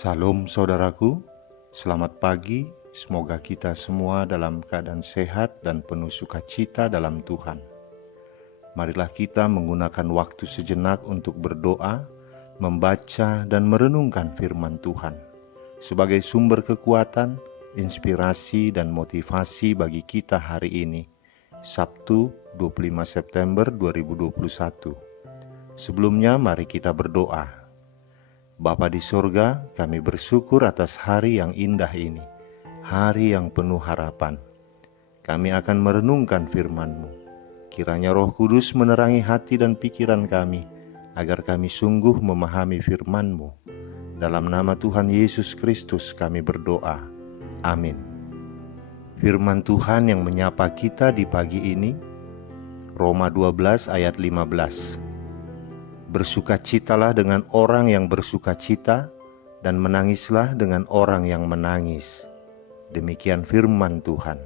Salam saudaraku, selamat pagi. Semoga kita semua dalam keadaan sehat dan penuh sukacita dalam Tuhan. Marilah kita menggunakan waktu sejenak untuk berdoa, membaca dan merenungkan firman Tuhan sebagai sumber kekuatan, inspirasi dan motivasi bagi kita hari ini, Sabtu 25 September 2021. Sebelumnya mari kita berdoa. Bapa di sorga, kami bersyukur atas hari yang indah ini, hari yang penuh harapan. Kami akan merenungkan firman-Mu. Kiranya Roh Kudus menerangi hati dan pikiran kami, agar kami sungguh memahami firman-Mu. Dalam nama Tuhan Yesus Kristus kami berdoa. Amin. Firman Tuhan yang menyapa kita di pagi ini, Roma 12 ayat 15. Bersukacitalah dengan orang yang bersukacita, dan menangislah dengan orang yang menangis. Demikian firman Tuhan.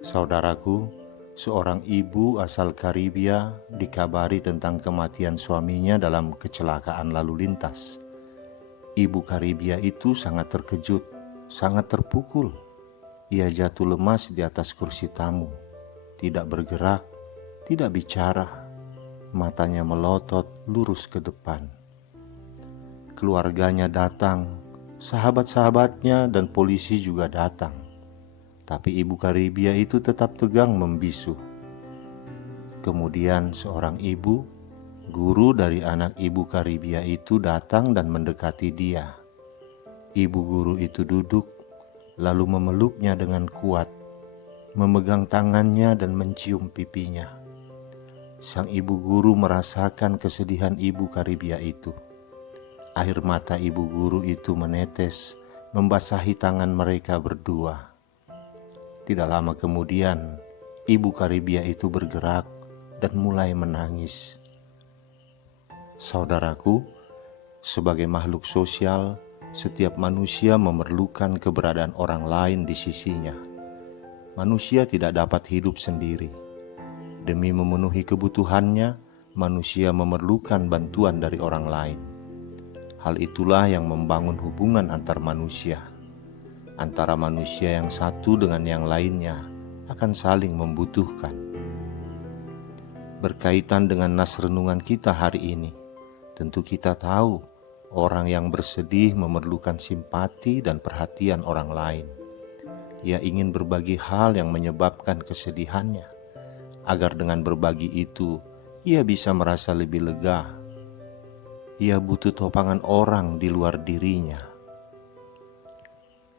Saudaraku, seorang ibu asal Karibia dikabari tentang kematian suaminya dalam kecelakaan lalu lintas. Ibu Karibia itu sangat terkejut, sangat terpukul. Ia jatuh lemas di atas kursi tamu, tidak bergerak, tidak bicara. Matanya melotot lurus ke depan. Keluarganya datang, sahabat-sahabatnya dan polisi juga datang. Tapi ibu Karibia itu tetap tegang membisu. Kemudian seorang ibu, guru dari anak ibu Karibia itu datang dan mendekati dia. Ibu guru itu duduk, lalu memeluknya dengan kuat, memegang tangannya dan mencium pipinya. Sang ibu guru merasakan kesedihan ibu Karibia itu. Air mata ibu guru itu menetes, membasahi tangan mereka berdua. Tidak lama kemudian, ibu Karibia itu bergerak dan mulai menangis. Saudaraku, sebagai makhluk sosial, setiap manusia memerlukan keberadaan orang lain di sisinya. Manusia tidak dapat hidup sendiri. Demi memenuhi kebutuhannya, manusia memerlukan bantuan dari orang lain. Hal itulah yang membangun hubungan antar manusia. Antara manusia yang satu dengan yang lainnya akan saling membutuhkan. Berkaitan dengan nas renungan kita hari ini, tentu kita tahu orang yang bersedih memerlukan simpati dan perhatian orang lain. Ia ingin berbagi hal yang menyebabkan kesedihannya, agar dengan berbagi itu, ia bisa merasa lebih lega. Ia butuh topangan orang di luar dirinya.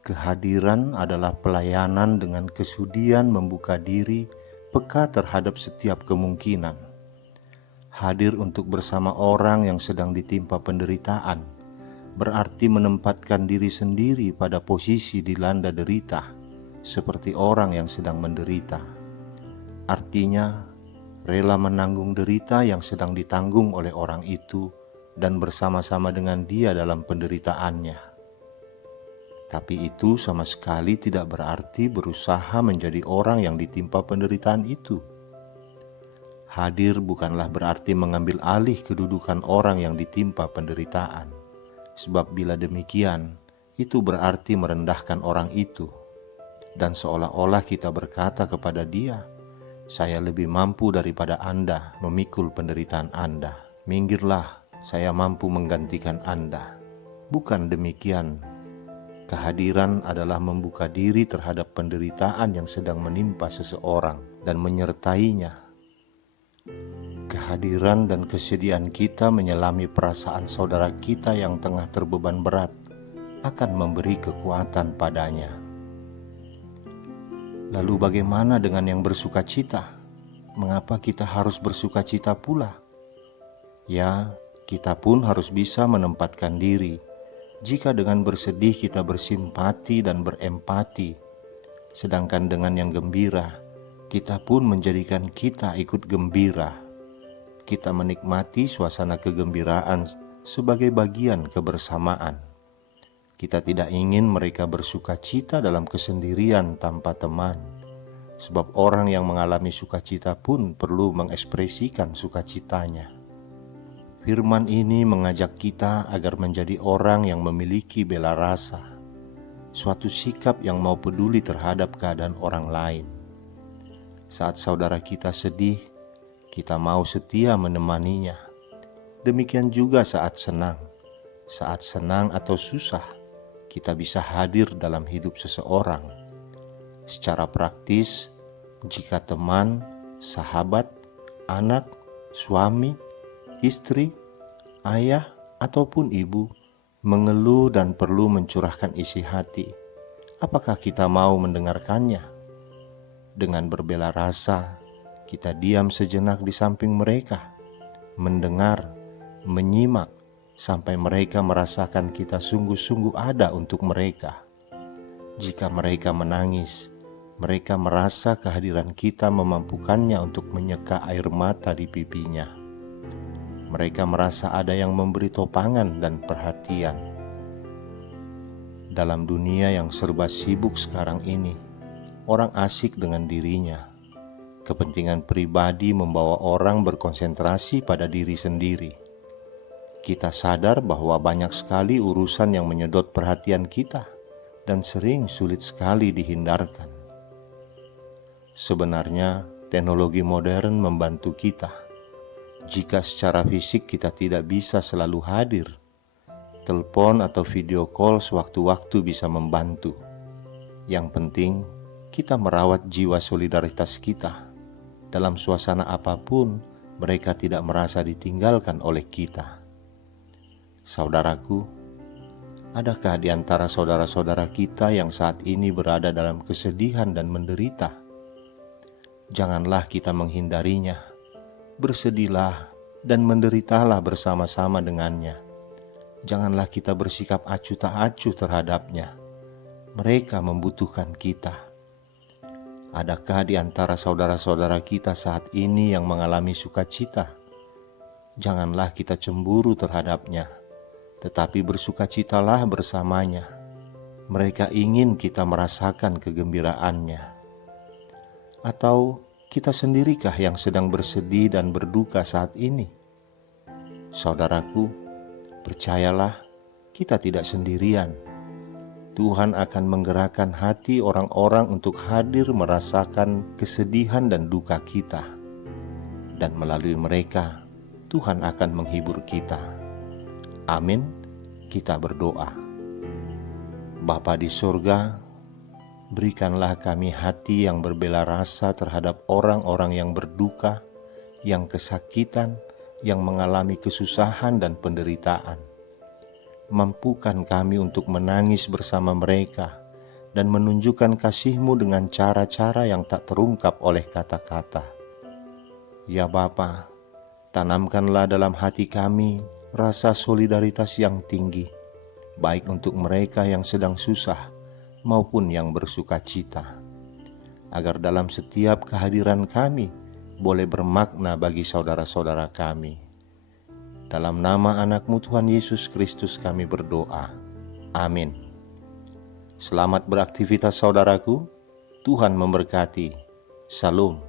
Kehadiran adalah pelayanan dengan kesudian membuka diri, peka terhadap setiap kemungkinan. Hadir untuk bersama orang yang sedang ditimpa penderitaan, berarti menempatkan diri sendiri pada posisi dilanda derita, seperti orang yang sedang menderita. Artinya, rela menanggung derita yang sedang ditanggung oleh orang itu dan bersama-sama dengan dia dalam penderitaannya. Tapi itu sama sekali tidak berarti berusaha menjadi orang yang ditimpa penderitaan itu. Hadir bukanlah berarti mengambil alih kedudukan orang yang ditimpa penderitaan. Sebab bila demikian, itu berarti merendahkan orang itu. Dan seolah-olah kita berkata kepada dia, "Saya lebih mampu daripada Anda memikul penderitaan Anda. Minggirlah, saya mampu menggantikan Anda." Bukan demikian. Kehadiran adalah membuka diri terhadap penderitaan yang sedang menimpa seseorang dan menyertainya. Kehadiran dan kesediaan kita menyelami perasaan saudara kita yang tengah terbeban berat akan memberi kekuatan padanya. Lalu bagaimana dengan yang bersukacita? Mengapa kita harus bersukacita pula? Ya, kita pun harus bisa menempatkan diri. Jika dengan bersedih kita bersimpati dan berempati, sedangkan dengan yang gembira, kita pun menjadikan kita ikut gembira. Kita menikmati suasana kegembiraan sebagai bagian kebersamaan. Kita tidak ingin mereka bersukacita dalam kesendirian tanpa teman, sebab orang yang mengalami sukacita pun perlu mengekspresikan sukacitanya. Firman ini mengajak kita agar menjadi orang yang memiliki bela rasa, suatu sikap yang mau peduli terhadap keadaan orang lain. Saat saudara kita sedih, kita mau setia menemaninya. Demikian juga saat senang atau susah, kita bisa hadir dalam hidup seseorang. Secara praktis, jika teman, sahabat, anak, suami, istri, ayah, ataupun ibu mengeluh dan perlu mencurahkan isi hati, apakah kita mau mendengarkannya? Dengan berbela rasa, kita diam sejenak di samping mereka, mendengar, menyimak, sampai mereka merasakan kita sungguh-sungguh ada untuk mereka. Jika mereka menangis, mereka merasa kehadiran kita memampukannya untuk menyeka air mata di pipinya. Mereka merasa ada yang memberi topangan dan perhatian. Dalam dunia yang serba sibuk sekarang ini, orang asik dengan dirinya. Kepentingan pribadi membawa orang berkonsentrasi pada diri sendiri. Kita sadar bahwa banyak sekali urusan yang menyedot perhatian kita dan sering sulit sekali dihindarkan. Sebenarnya, teknologi modern membantu kita. Jika secara fisik kita tidak bisa selalu hadir, telepon atau video call sewaktu-waktu bisa membantu. Yang penting, kita merawat jiwa solidaritas kita. Dalam suasana apapun, mereka tidak merasa ditinggalkan oleh kita. Saudaraku, adakah di antara saudara-saudara kita yang saat ini berada dalam kesedihan dan menderita? Janganlah kita menghindarinya. Bersedihlah dan menderitalah bersama-sama dengannya. Janganlah kita bersikap acuh tak acuh terhadapnya. Mereka membutuhkan kita. Adakah di antara saudara-saudara kita saat ini yang mengalami sukacita? Janganlah kita cemburu terhadapnya, tetapi bersukacitalah bersamanya. Mereka ingin kita merasakan kegembiraannya. Atau kita sendirikah yang sedang bersedih dan berduka saat ini? Saudaraku, percayalah, kita tidak sendirian. Tuhan akan menggerakkan hati orang-orang untuk hadir merasakan kesedihan dan duka kita. Dan melalui mereka, Tuhan akan menghibur kita. Amin. Kita berdoa. Bapa di surga, berikanlah kami hati yang berbela rasa terhadap orang-orang yang berduka, yang kesakitan, yang mengalami kesusahan dan penderitaan. Mampukan kami untuk menangis bersama mereka dan menunjukkan kasih-Mu dengan cara-cara yang tak terungkap oleh kata-kata. Ya Bapa, tanamkanlah dalam hati kami rasa solidaritas yang tinggi, baik untuk mereka yang sedang susah maupun yang bersukacita, agar dalam setiap kehadiran kami boleh bermakna bagi saudara-saudara kami. Dalam nama anak-Mu Tuhan Yesus Kristus kami berdoa. Amin. Selamat beraktivitas saudaraku. Tuhan memberkati. Shalom.